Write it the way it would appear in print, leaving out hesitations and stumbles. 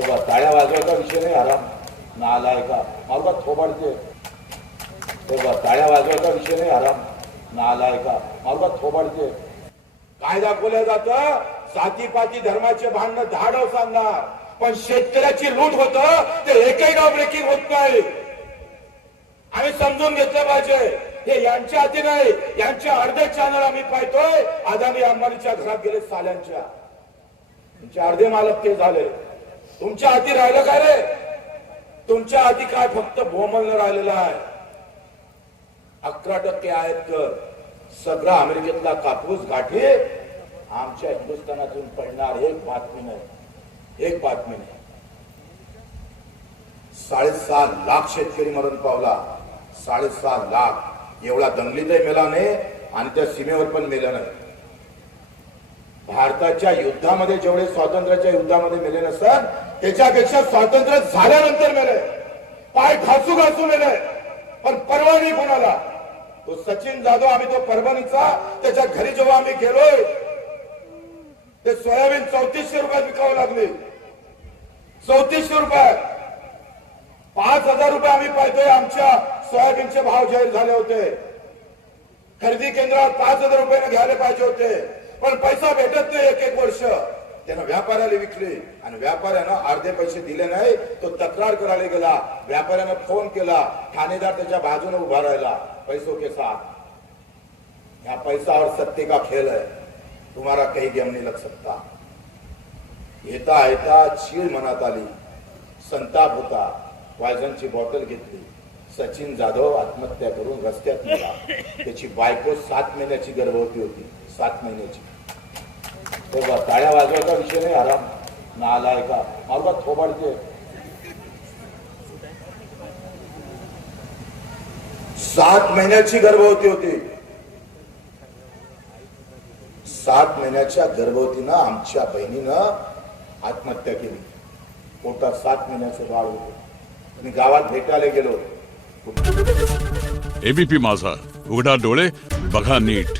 टाळ्या वाजवायचा विषय नाही. आराम नालाय का मला थोबाडते. टाळ्या वाजवायचा विषय नाही. आराम नालाय का मला थोबाडते. काय दाखवलं जातं? जातीपाती धर्माचे भांडणं धाडव सांगणार, पण शेतकऱ्याची लूट होत ते एकही गाव ब्रेकिंग होत नाही. आम्ही समजून घेतलं पाहिजे. हे यांच्या हाती नाही, यांचे अर्धे चॅनल आम्ही पाहतोय. अदानी अंबानीच्या घरात गेले साल्यांच्या. तुमचे अर्धे मालक ते झाले. तुमच्या हाती राहिलं काय रे? तुमच्या हाती काय फक्त भोमलनं राहिलेलं आहे. 11% आहेत तर सगळा अमेरिकेतला कापूस गाठी आमच्या हिंदुस्थानातून पडणार. एक बातमी नाही, एक बातमी नाही. 6.5 लाख शेतकरी मरण पावला. 6.5 लाख एवढा दंगलीतही मेला नाही आणि त्या सीमेवर पण मेला नाही. भारताच्या युद्धामध्ये जेवढे स्वातंत्र्याच्या युद्धामध्ये मेले नसतात त्याच्यापेक्षा स्वातंत्र्य झाल्यानंतर मेले. पाय घासू घासू मेले, पण परवा नाही कोणाला. तो सचिन जाधव, आम्ही तो परभणीचा, त्याच्या घरी जेव्हा आम्ही गेलोय ते सोयाबीन 3400 रुपयात विकावं लागले. 3400 रुपये. 5000 रुपये आम्ही पाहतोय. आमच्या सोयाबीनचे भाव जाहीर झाले होते. खरेदी केंद्रावर 5000 रुपयाने घ्यायला पाहिजे होते, पण पैसा भेटत नाही. एक वर्ष त्यानं व्यापाऱ्याला विकले आणि व्यापाऱ्यानं अर्धे पैसे दिले नाही. तो तक्रार करायला गेला. व्यापाऱ्यानं फोन केला. ठाणेदार त्याच्या बाजूने उभा राहिला. पैसों के साथ. यहाँ पैसा और सत्ते का खेल है. तुम्हारा कहीं गेम नहीं लग सकता. येता येता चीड मनात आली, संताप होता. पॉयझनची बॉटल घेतली. सचिन जाधव आत्महत्या करून रस्त्यात गेला. त्याची बायको 7 महिन्याची गर्भवती होती. 7 महिन्याची. टाळ्या वाजवायचा विषय नाही. आराम नालाय का मला थोबाडते. 7 महिन्याची गर्भवती होती. 7 महिन्याच्या गर्भवतीनं आमच्या बहिणीनं आत्महत्या केली. पोटात 7 महिन्याचं बाळ होतं. मी गावात भेटायला गेलो. एबीपी माझा, उघडा डोळे बघा नीट.